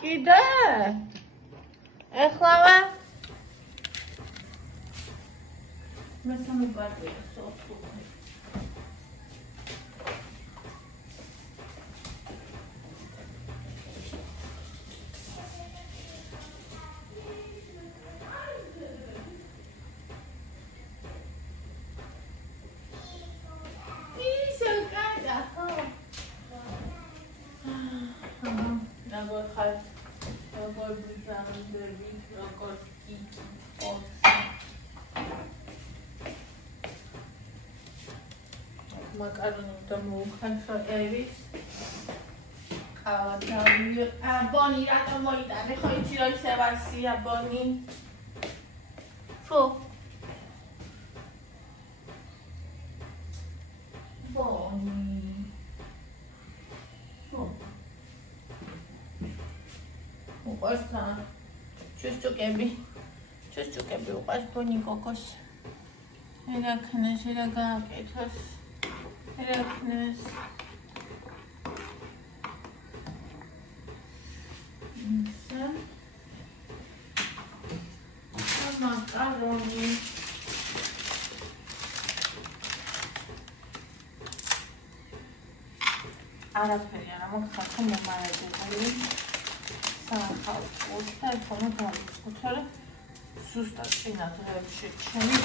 კიდე? ეხლავა? მესამე პარტია სოფლი. Macaroni და მოუხანშა ერის ყავათავი ბონი რატომ მოიტანე ხო იცი რომ შევარსია ბონი ხო ბონი ხო უყურს ჩუსტუკები უყურს ბონი კოკოს ერაქნეს ერა გააკეთოს Erafnes. Macaroni. Araperi ara მოხდა მომარაგებული. სახალხო და თომა დავიწყოთ, ზუსტად წინა დღეებში ჩემი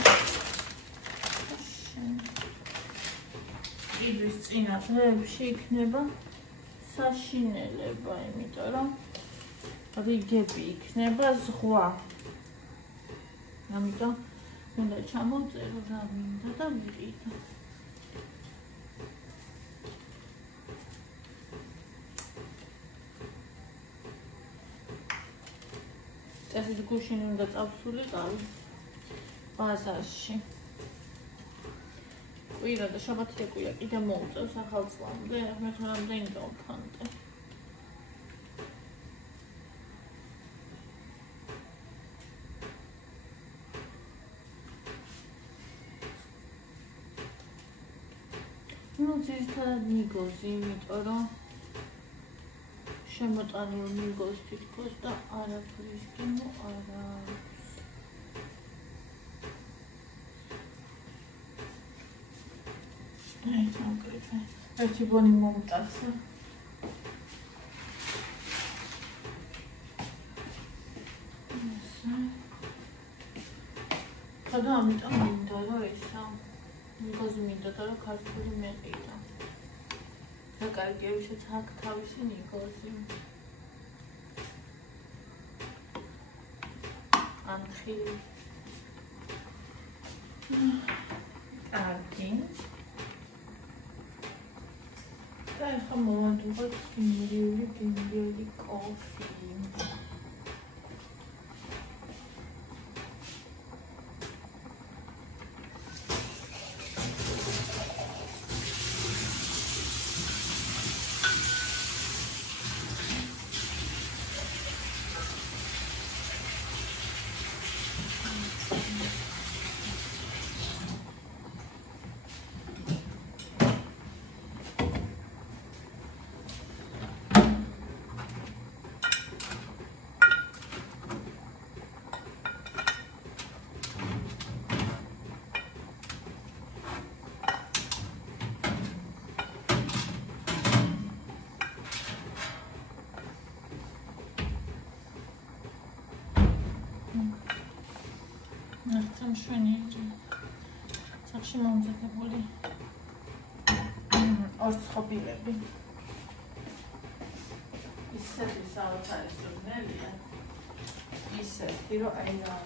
იდვის წინა დღეებში იქნება საშინელება, იმიტომ რომ რიგები იქნება ზღვა. ამიტომ უნდა ჩამოვწერო რა მინდა და ვიყიდო. წესით გუშინ უნდა წავსულიყავი ბაზარში. კვირა და შაბათი და კვირა კიდე მოუწევს ახალ წლამდე, მე რამდენი დავქანდე. ну ძირითადად მიგოზი, იმიტომ რომ შემოტანილ მიგოს თითქოს და არაფრის გემო არა აქვს. ერთი ბონი მომტანსა. ხოდა ამიტომ მინდა რომ ესა მიგოზი მინდა და რომ ქართული მეყიდა. და კარგი ისე აქ თავისი მიგოზი. ანხილი. კარგი. და ახლა მოვადუღოთ გინდიული კოფი. მშვენიერი სახში მომზადებული ორცხობილები ისეთი საოცარია ისეთი რომ აი რა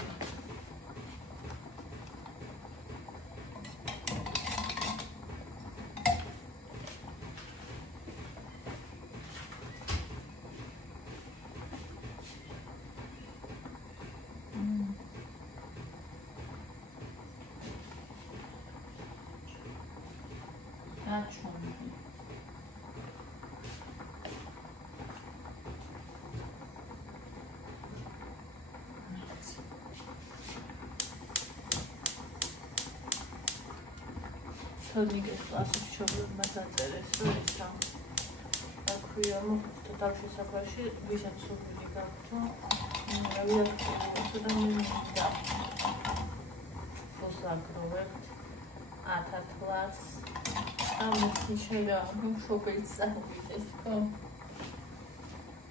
ხელნიგეს კლასის მშობლებმა დაწერეს, რომ ესა აქვია მოხდა თავშესაფარში, ვისაც სურვილი გაქვთ, ავიაქცია და მინდა მოსაგროვებთ 1000 ლარს. ამის შეიძლება მშობელს წავიდეს, ხო?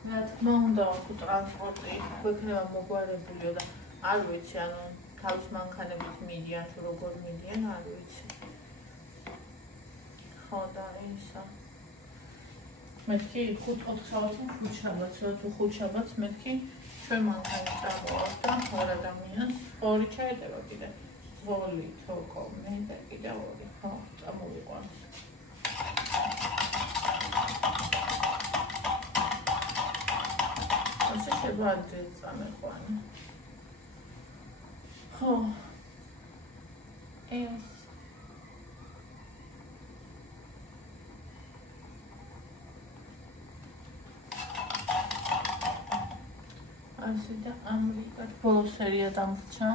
რა თქმა უნდა, თუ ტრანსპორტი გვექნება მოგვარებულიო და არ ვიცი, ანუ თავის მანქანებით მიდიან, თუ როგორ მიდიან, არ ვიცი. ხო და ისა. მეთქი 5-4 საათი ხუთშაბათს, თუ ხუთშაბათს მეთქი ჩვენ მანქანა წამოვართ და ორ ადამიანს ორი ჩაედება კიდე. ძვოლი, თოკო, მე და კიდე ორი, ხო, წამოვიყვანს. ასე შევადე წამეყვანა. ხო. ეს ასე და ამრიგად ბოლო სერია დამრჩა.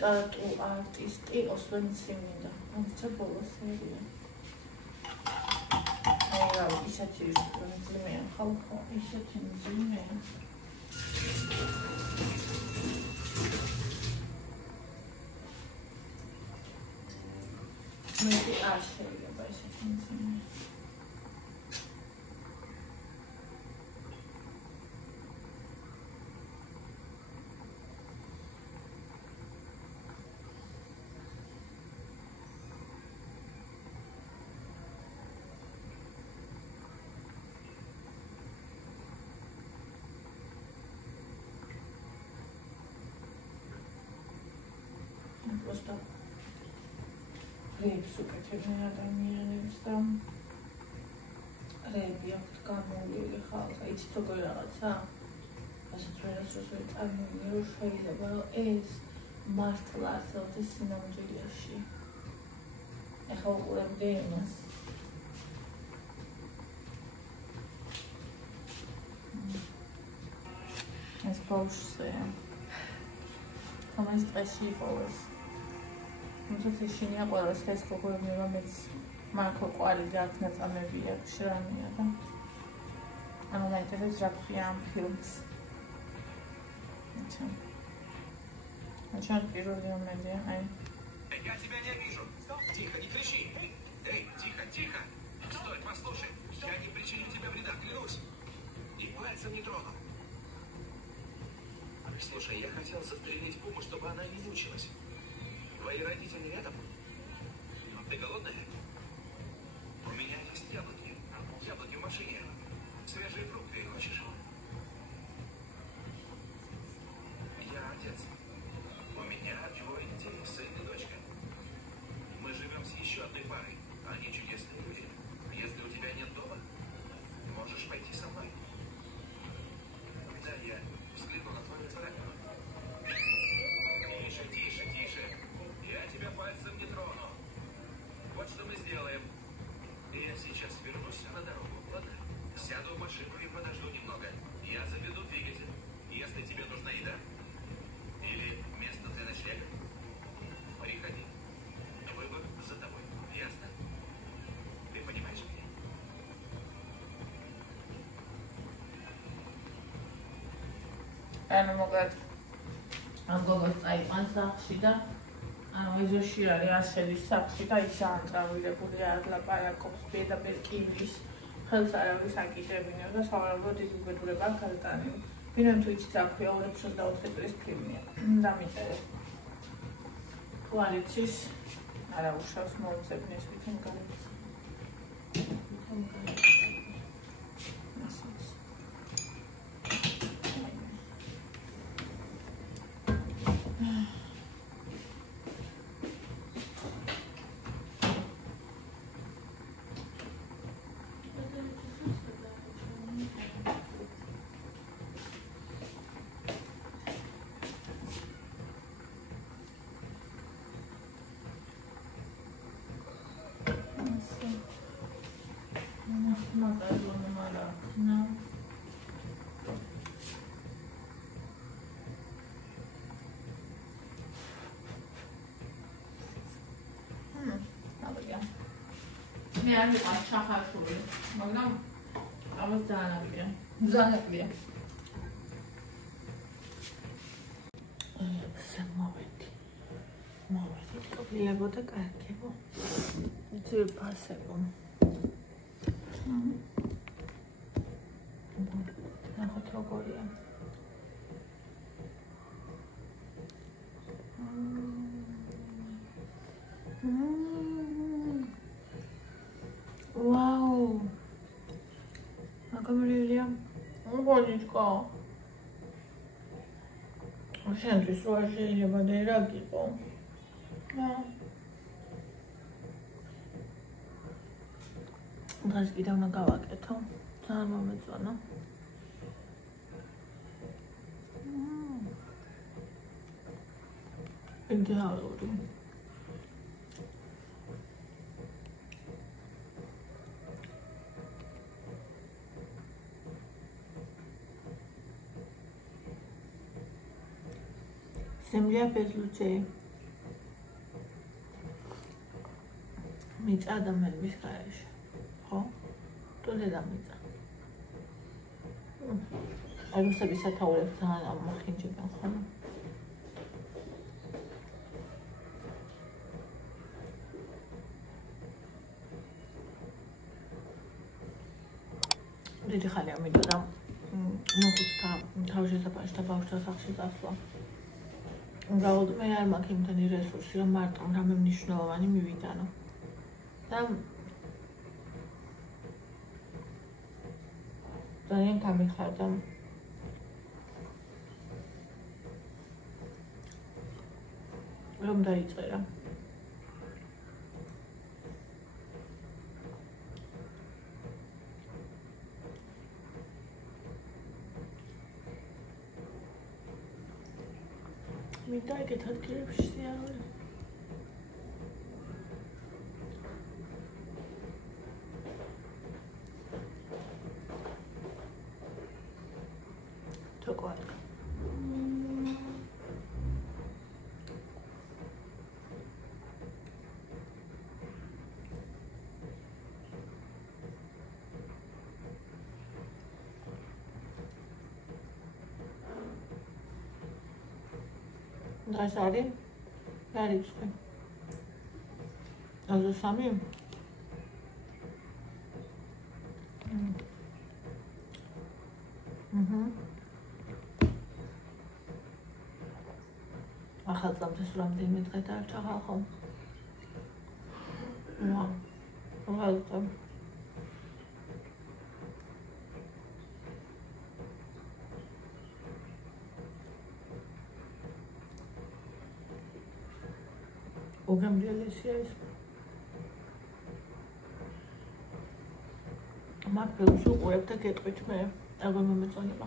ტატუ არტისტი ოსვენციმიდან. ამრჩა ბოლო სერია. რა ისეთი მძიმეა ხალხო, ისეთი მძიმეა. მე არ შეიძლება ისეთი მძიმეა. Просто რეებს უკეთებენ ადამიანებს და რეები აქვთ გამოვლილი ხალხა, იცით როგორ რაღაცა? ასეთ ვერასდროს ვერ წარმოვიდგინე, რომ შეიძლება რომ ეს მართლა არსებობს სინამდვილეში. ეხლა უყურებდი იმას. ეს ბავშვია. ამას წაში იპოვეს. თუმცა ისინია ყველას ეს პრობლემა მეც მაქო ყვალი და აქ ნაწამები აქვს შრამია და ანუ მაინტერესებს რა ქვია ამ ფილმს. Начало первого медиа. Я тебя не вижу. Тихо, не кричи. Эй, тихо, тихо. Стой, послушай. Я не причиню тебе вреда, клянусь. И пальцем не трону. Слушай, я хотел застрелить Пуму, чтобы она не мучилась. Твои родители рядом? Ты голодная? У меня есть яблоки. Яблоки в машине. Свежие фрукты хочешь? Я отец. У меня 2 детей, сын и дочка. Мы живем с еще одной парой. Они чудесные люди. Если у тебя нет дома, можешь пойти со мной. Да, я взгляну на твою царапину. Тише, тише, тише. Я тебя пальцем не трону. Вот что мы сделаем. Я сейчас вернусь на дорогу, ладно? Сяду в машину и подожду немного. Я заведу двигатель. Если тебе нужна еда или место для ночлега, приходи. Выбор за тобой. Ясно? Ты понимаешь меня? ანუ მოკლედ ამ გოგოს წაიყვანს სახლში და ანუ ეზოში არის ასელის სახლში და ის ანტრავილებული არ ლაპარაკობს პირდაპირ კიბლის ხელს არავის აკიდებინებს და სავარაუდოდ ის უბედურება გაგტანილ. ვინმე თუ იცით რა ქვია 2024 წლის ფილმია. დამიწერე. თუ არ იცის არა უშავს მოუწებნი ეს თვითონ გაიცა. თვითონ გაიცა. მე არ მიყვარს ჩახარხული, მაგრამ ამას ძალიან აკლია. მოვედი, ყოფილებო და კარგებო. ძირფასებო. ნახოთ როგორია. Вау! Нагамлилия. Божечко. შენთვის რა შეიძლება და რა გიყო? დღეს კიდევ უნდა გავაკეთო. ძალიან მომეწონა. იდეალური. Земля без лучей. მიწა ადამიანების გარეშე. ხო? ტოლე და მიწა. რუსების სათაურებს ძალიან ამოხინჯებენ, ხო? დიდი ხალია მინდოდა მოხუცთა თავშესაფარში და ბავშვთა სახლში წასვლა. Raudme ar mac imtani resursi რომ მარტო რამე მნიშვნელოვანი მივიტანო. და ძალიან გამიხარდა. რომ დაიწერა. მინდა ეგეთ ადგილებში სიარული. თოკვატ. დღეს არის რიცხვი. 23. ახალწამდეს რამდენიმე დღე დარჩა ხალხო. welcome. უგემრიელესია ეს. მაგ ფილმს უყურებ და გეტყვით მე, აღარ მომეწონება.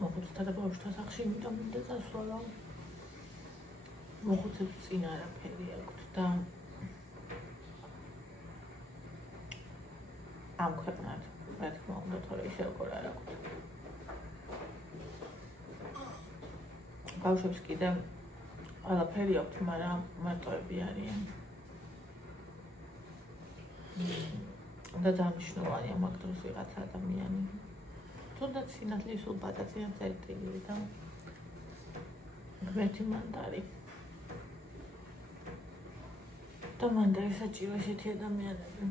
მოხუცთა და ბავშვთა სახლში იმიტომ მინდა წასვლა. მოხუცებს წინ არაფერი აქვთ და ამ ქვეყნად, რა თქმა უნდა, თორე ისე როგორ არ აქვთ. ბავშვებს კიდე ყველაფერი აქვთ, მაგრამ მარტოები არიან. და ძალიან მნიშვნელოვანია მაგ დროს ვიღაცა ადამიანი. თუნდაც სინათლის უბადაციან წერტილი და გვერდი მანდარი. და მანდარი საჭირო ესეთი ადამიანები.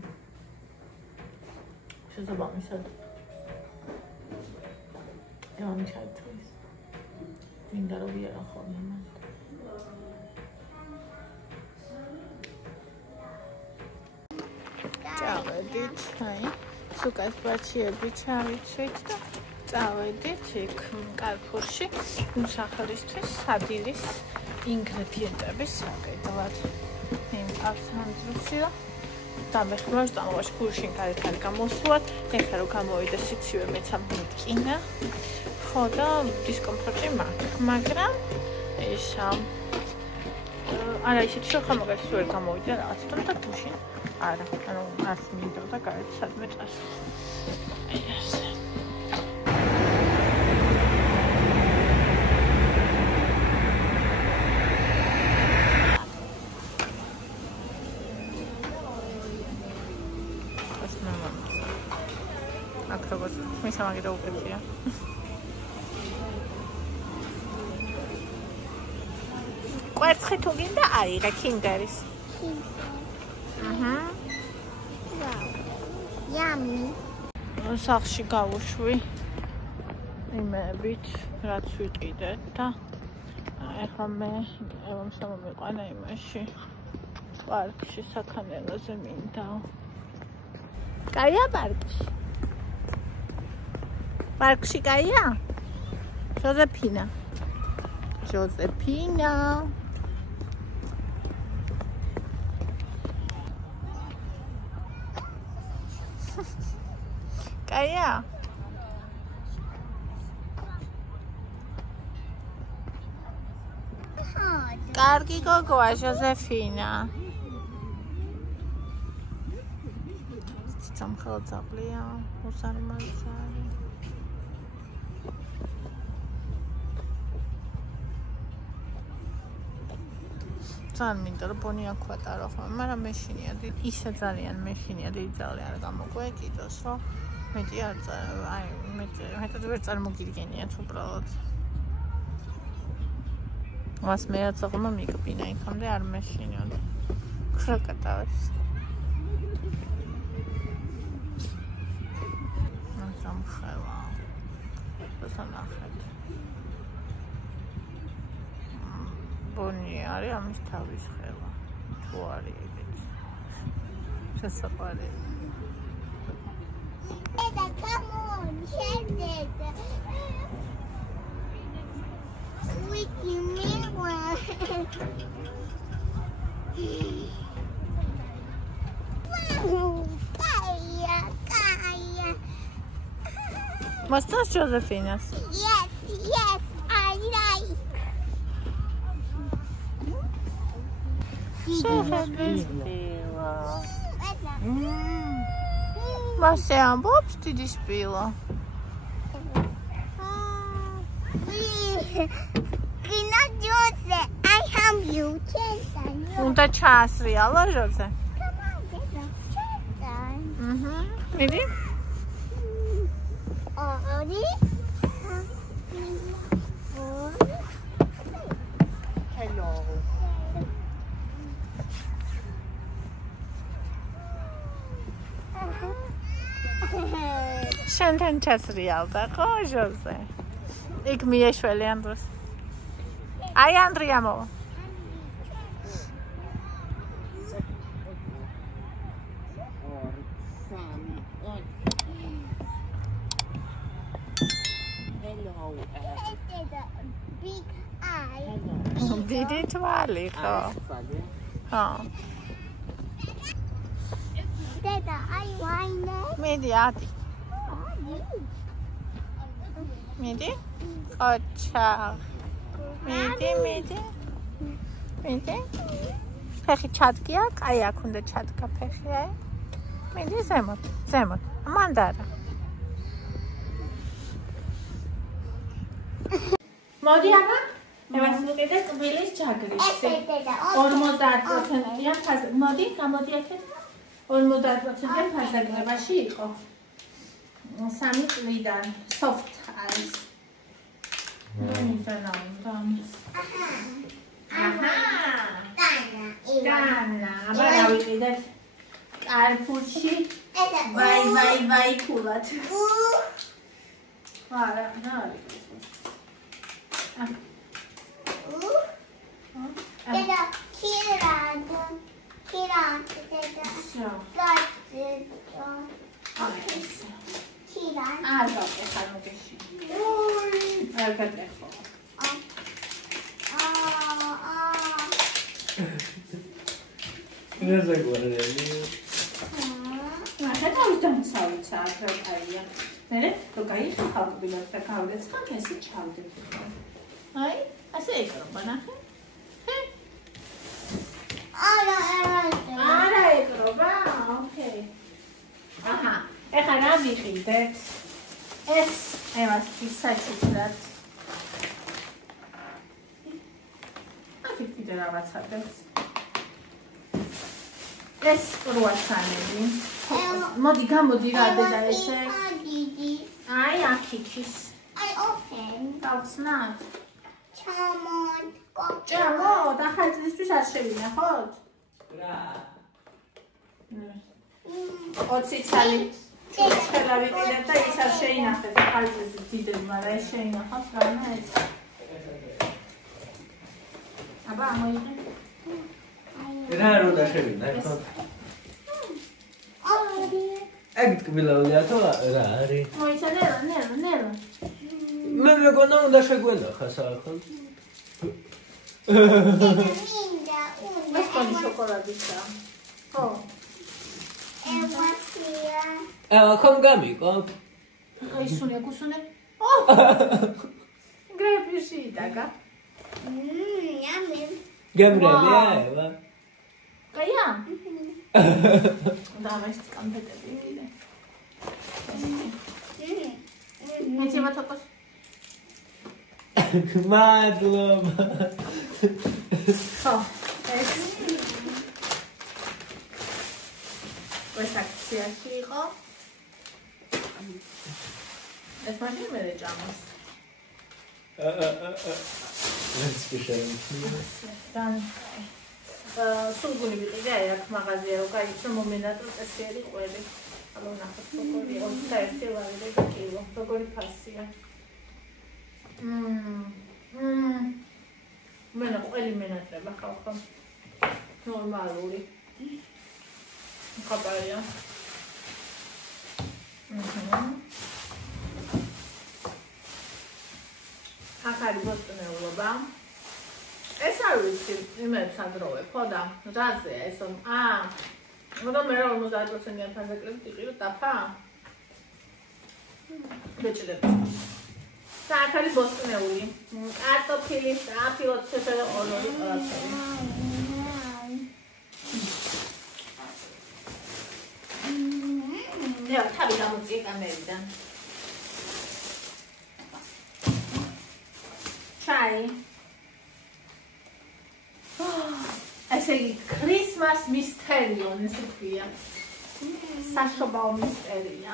შესაბამისად. გამჩათვის. მინდა რომ ვიარა ხოლმე მან. წავედით, აი, სუკას ბაჩიები ჩავიცვით და წავედით იქ კარფურში მსახელისთვის სადილის ინგრედიენტების საკეთებლად. იმ ავსანდრუსი და მე ხმავს დამოვაში გულშინ კარეთარი გამოსვლად, ეხლა რომ გამოვიდა სიცივე მეც ამიტკინა. ხო და დისკომფორტი მაქვს, მაგრამ ეს არა ისეთი რომ ხამაგაც ვერ გამოვიდა რაღაც თუმცა გულშინ არა, ანუ არც მინდა და გარეთ სადმე წასვლა. ესე. ისა მაგით უკეთია. კვერცხი თუ გინდა აიღე კინდერის. Yummy. სახში გავუშვი იმებით, რაც ვიყიდეთ და ეხლა მე მომიყვანა იმაში პარკში საქანელოზე მინდა. კაია პარკში? პარკში კაია? ჟოზეფინა. კაია? კარგი გოგოა ჟოზეფინა. სამხელო ძაღლია, უსარმაზარი. ძალიან მინდა რომ პონი აქ ვატარო ხოლმე, მაგრამ მეშინია დიდი, ისე ძალიან მეშინია დიდი ძაღლი არ გამოგვეკიდოს, რომ მეტი არ აი მეტად ვერ წარმოგიდგენიათ უბრალოდ. მას მე აცოღმა მიგბინა იქამდე არ მეშინიოდა. ქრაკატავს. სამხელა. დასანახეთ. ბონი არის ამის თავის ხელა. თუ არის ეგეთ. შესაძლებელი. Eda, come on, shake it. Squeaky mirror. Kaya. What's that, Josephina? Yes, I like. Você ambos te despila? Kina Jose, I am you. Unta chasri, alô, José? Vedi? Hello. შენთან ჩასრიალდა ხო ჟოზე? იქ მიეშველი ანდროს. აი ანდრია მოვა. დიდი თვალი ხო? ხო. Dada, I want it. მიდი ადი. მიდი? კოჩა. მიდი. ფეხი ჩადგია, კაი აქ უნდა ჩადგა ფეხი, აი. მიდი ზემოთ. მანდარა. მოდი აბა. ევას მოკიდე კბილის ჯაგრისი. 50%-იან ფაზა. მოდი, გამოდი აქეთ. 50%-იან ფაზაგრებაში იყო. 3 წლიდან soft eyes. Dana. აბა დავიყიდეთ. კარფურში. ვაი ფულად. არა, Dada, Kiran, Dada. Kiran. არა ეკრობა, ოკეი. აჰა, ეხლა რა ვიყიდეთ? ეს ევას ფისაჩუქრად. აქეთ კიდე რაღაცადეს. ეს კრუასანები. მოდი გამოდი რა დედა ესე. აი აქიქის. I open. გავხსნათ. Chamon. ჭამო, და ხალხისთვის არ შევინახოთ? რა. 20 წელი შელა ვიყიდებ და ის არ შეინახეს ხალხის დიდები, მაგრამ ეს შეინახავს რაიმე ეს. აბა მოიღე. რა უნდა შევინახო? ეგ თკბილაულია რა არის? მოიცადე ნერო. მე მეგონა უნდა შეგვენახა საერთოდ. ეს კონი შოკოლადისა. ხო. ხომ გამიყო? აი სუნე. ო! გრეფიში იტაკა. Yummy. გემრიელია ევა. კაია? და მას კონფეტები მიდე. მეცი მათაკოს. მადლობა. ხო. ეს აქციაში იყო. ეს მაშინ მე ჭამოს. ეს შეიძლება. სულგუნი ვიყიდე აი აქ მაღაზია რო გაიცნო მომენატრო წესიერი ყველი. ალბათ ნახოთ როგორი 21 ლარი და კილო. როგორი ფასია. მენა ყველი მენატრება ხალხო. ნორმალური. ხაპარია. აქ არის ბოსტნეულობა. ეს არ ვიცი, იმედს ადროვებ, ხო და რაზეა ეს? მაგრამ მე 50%-იან ფანზაკლებით იყირო დაფა. ბეჭდები. და აქ არის ბოსტნეული. კარტოფილი, აფილოცება და ორორი ყველაფერი. ნეა, თავი გამოწია კამერიდან. ჩაი. ესე იგი, Christmas mysterion ესე ქვია. საშობაო მისტერია.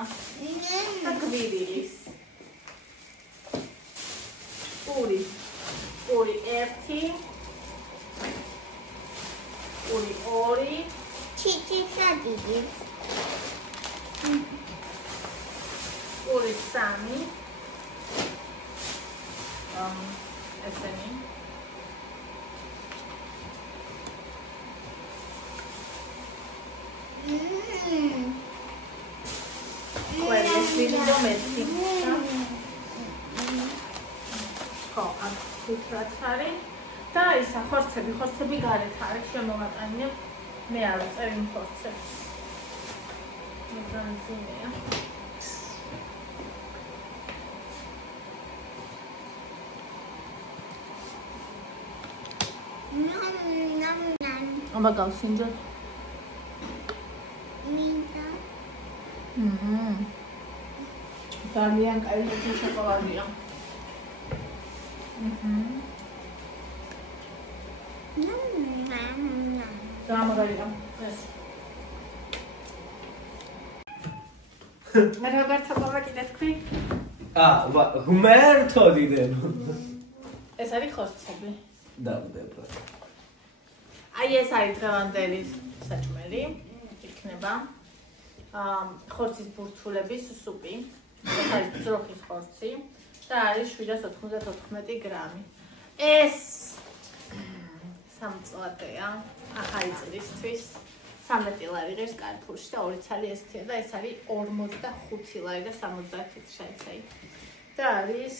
და გვირილის. პური 1, პური 2. Chichi პური 3. ესენი. ყველი ეს ვიდეო მეტი. ხო, აქ თვითრაც არის. და ისა ხორცები გარეთ არის შემოვატანია. მე არ ვწერი ხორცებს. მოგანცინია. აბა გავსინჯოთ. Minta. ძალიან კაი შოკოლადია. გამაგარია ეს. მე როგორ თქობა კიდე თქვი? ღმერთო დიდებ. ეს არის ხორცები. დავდება. აი ეს არის დღევანდელი საჭმელი. იქნება ხორცის ბურთულების სუპი. ეს არის ძროხის ხორცი და არის 794 გრამი. ეს სამწვადეა ახალი წლისთვის. 13 ლარი ღირს კარფურში და 2 ცალი ესთია და ეს არის 45 ლარი და 70 შეიცაი. და არის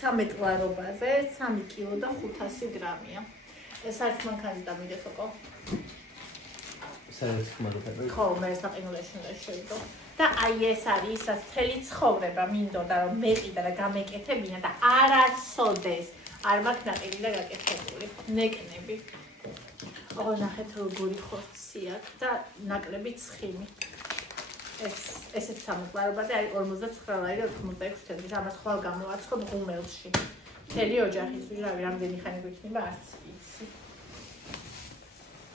13 ლარობაზე 3 კილო და 500 გრამია. ეს არის მანქანის დამიდეთოკო. საერთოდ ხმარობები. ხო, მე საყინულში უნდა შევიდო. და აი ეს არის ისაც მთელი ცხოვრება მინდოდა რომ მეყიდა და გამეკეთებინა და არასოდეს არ მაქვს ნაყიდი და გაკეთებული. ნეკნები. აბა ნახეთ როგორი ხორცი აქვს და ნაკლები ცხიმი. ესეც სამკლარობაზე არის 49 ლარი და 86 ცენტი. ამას ხვალ გამოვაცხობ ღუმელში. მთელი ოჯახის უჯრადი რამდენი ხანი გვიქნება არც იცი.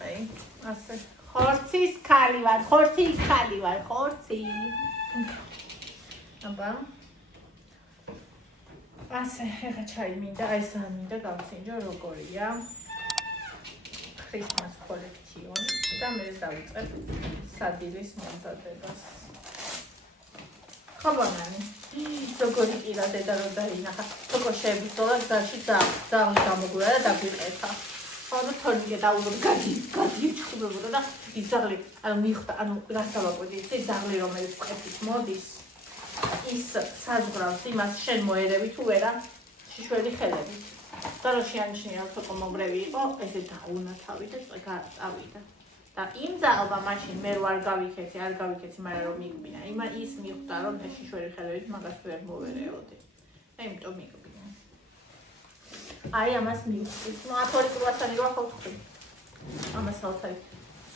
აი, ასე. ხორცის ქალი ვარ, ხორცი. აბა. ასე, ეხა ჩაი მინდა, აი ეს მინდა გავცინჯო როგორია. Christmas collection და მე დავიწყებ სადილის მომზადებას. ხაბანანი. როგორი პირა დედა რო დაინახა, როგორ შეებრძოლა გზაში ძაღლი გამოგვირა და დაგვიყეთა. ანუ თორნიკე დაუბრუნდა გადიჭხულებოდა და ის ძაღლი ანუ მიხვდა, ანუ გასავაკვდი ის ძაღლი რომელიც ყეფით მოდის ის საზღვრავს იმას შენ მოერევი თუ ვერა შიშველი ხელებით. და რო შეანიშნია ცოტა მომრევი იყო, ესე დაუნათავი და წავიდა. და იმ ძალბა მაშინ მე არ გავიქეცი, მაგრამ რომ მიგბინა. ის მიხვდა რომ ეს შიშველი ხელებით მაგას ვერ მოვერეოდი. და იმიტომ მიგბინა. აი ამას მივხვდი. ნუ 10 კლასანი ვარ ხოთქი. ამას ალთაი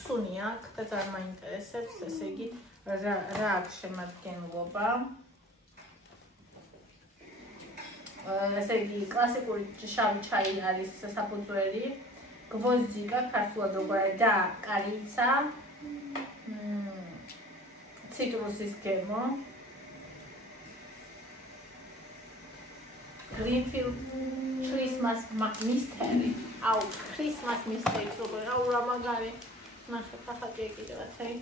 სუნი აქვს და ძალიან მაინტერესებს, ესე იგი რა აქვს შემადგენლობა. ესე იგი კლასიკური შავი ჩაი არის საფუძველი, გვოზდიკა, ქართულად როგორია და კარიცა, ციტრუსის გემო, Greenfield Christmas mystery. აუ, Christmas mystery როგორია, აუ რა მაგარი. ნახე, ხახატი კიდევაც აი.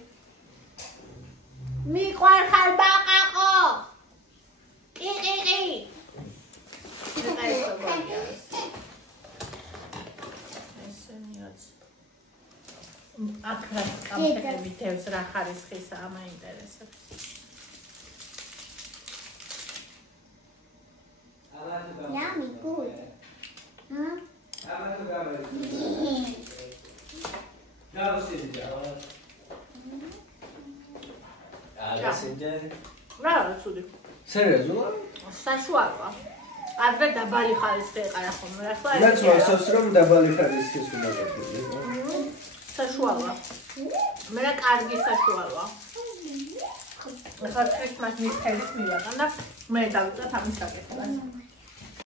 მიყვარხარ ბაყაყო. ყიყიყი. აკრას კამფეტები თევს რა ხარისხისაა მაინტერესებს. Yummy, good. Huh? რა ცუდი. სერიოზულად? საშუალოა. ადრე დაბალი ხარისხი ეყარა ხოლმე, ახლა მეც ვასწავლს რომ დაბალი ხარისხის უნდა გქონდეს. საშუალოა. მე რა კარგი საშუალოა. ახლა Christmas mystery-ს მივაყან და მე დავიწყებ ამის საკითხებას.